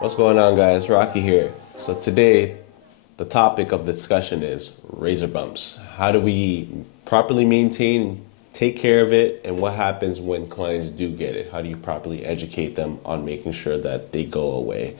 What's going on, guys? Rocky here. So today, the topic of the discussion is razor bumps. How do we properly maintain, take care of it, and what happens when clients do get it? How do you properly educate them on making sure that they go away?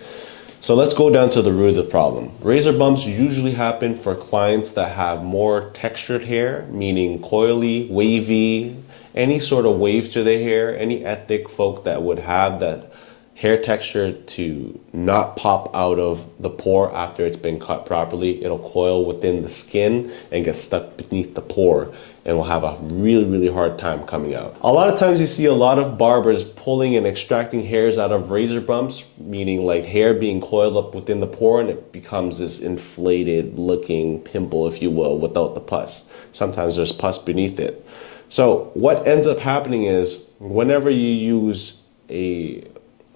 So let's go down to the root of the problem. Razor bumps usually happen for clients that have more textured hair, meaning coily, wavy, any sort of waves to their hair, any ethnic folk that would have that hair texture to not pop out of the pore after it's been cut properly. It'll coil within the skin and get stuck beneath the pore and will have a really hard time coming out. A lot of times you see a lot of barbers pulling and extracting hairs out of razor bumps, meaning like hair being coiled up within the pore and it becomes this inflated looking pimple, if you will, without the pus. Sometimes there's pus beneath it. So what ends up happening is whenever you use a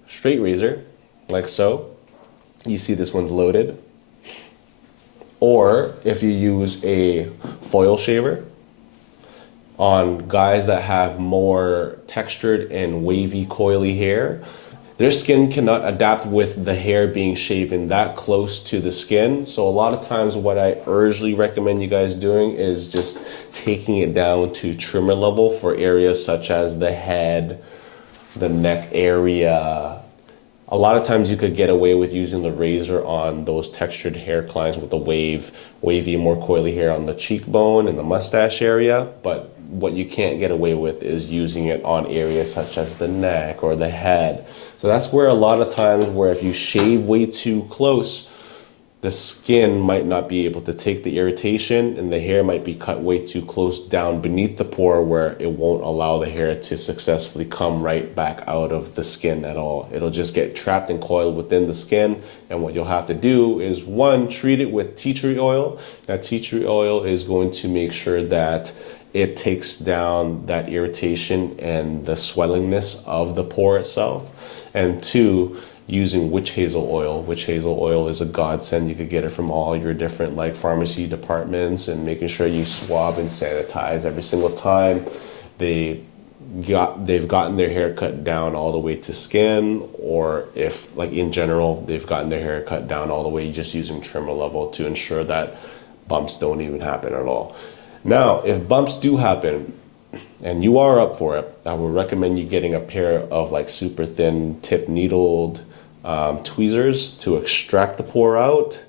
straight razor, like so, you see this one's loaded. Or if you use a foil shaver on guys that have more textured and wavy, coily hair, their skin cannot adapt with the hair being shaven that close to the skin. So a lot of times what I urgently recommend you guys doing is just taking it down to trimmer level for areas such as the head, the neck area. A lot of times you could get away with using the razor on those textured hair clients with the wavy, more coily hair on the cheekbone and the mustache area. But what you can't get away with is using it on areas such as the neck or the head. So that's where a lot of times where if you shave way too close, the skin might not be able to take the irritation and the hair might be cut way too close down beneath the pore where it won't allow the hair to successfully come right back out of the skin at all. It'll just get trapped and coiled within the skin, and what you'll have to do is, one, treat it with tea tree oil. Now, tea tree oil is going to make sure that it takes down that irritation and the swellingness of the pore itself. And two, using witch hazel oil. Witch hazel oil is a godsend. You could get it from all your different like pharmacy departments, and making sure you swab and sanitize every single time they've gotten their hair cut down all the way to skin, or if like in general they've gotten their hair cut down all the way just using trimmer level to ensure that bumps don't even happen at all. Now, if bumps do happen and you are up for it, I would recommend you getting a pair of like super thin tip needled tweezers to extract the pore out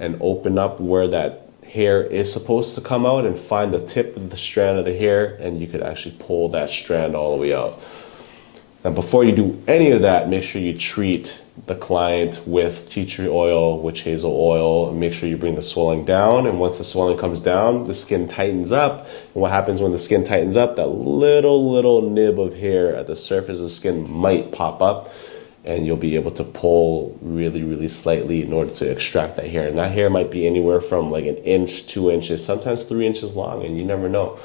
and open up where that hair is supposed to come out and find the tip of the strand of the hair, and you could actually pull that strand all the way out. Now, before you do any of that, make sure you treat the client with tea tree oil, witch hazel oil, and make sure you bring the swelling down. And once the swelling comes down, the skin tightens up. And what happens when the skin tightens up, that little nib of hair at the surface of the skin might pop up, and you'll be able to pull really slightly in order to extract that hair. And that hair might be anywhere from like an inch, 2 inches, sometimes 3 inches long, and you never know.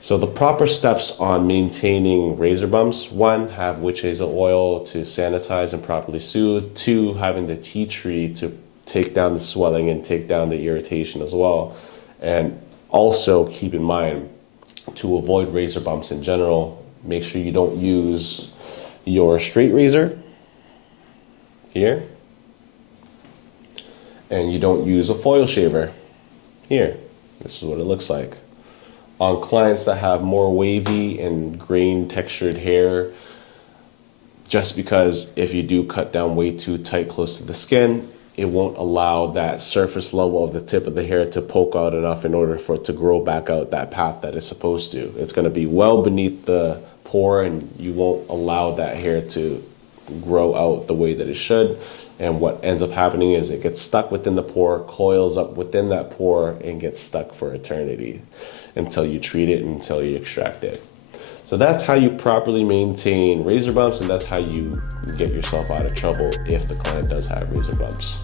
So the proper steps on maintaining razor bumps: one, have witch hazel oil to sanitize and properly soothe. Two, having the tea tree to take down the swelling and take down the irritation as well. And also keep in mind, to avoid razor bumps in general, make sure you don't use your straight razor here, and you don't use a foil shaver here. This is what it looks like. On clients that have more wavy and grain textured hair, just because if you do cut down way too tight close to the skin, it won't allow that surface level of the tip of the hair to poke out enough in order for it to grow back out that path that it's supposed to. It's going to be well beneath the pore, and you won't allow that hair to grow out the way that it should. And what ends up happening is it gets stuck within the pore, coils up within that pore, and gets stuck for eternity until you treat it, until you extract it. So that's how you properly maintain razor bumps, and that's how you get yourself out of trouble if the client does have razor bumps.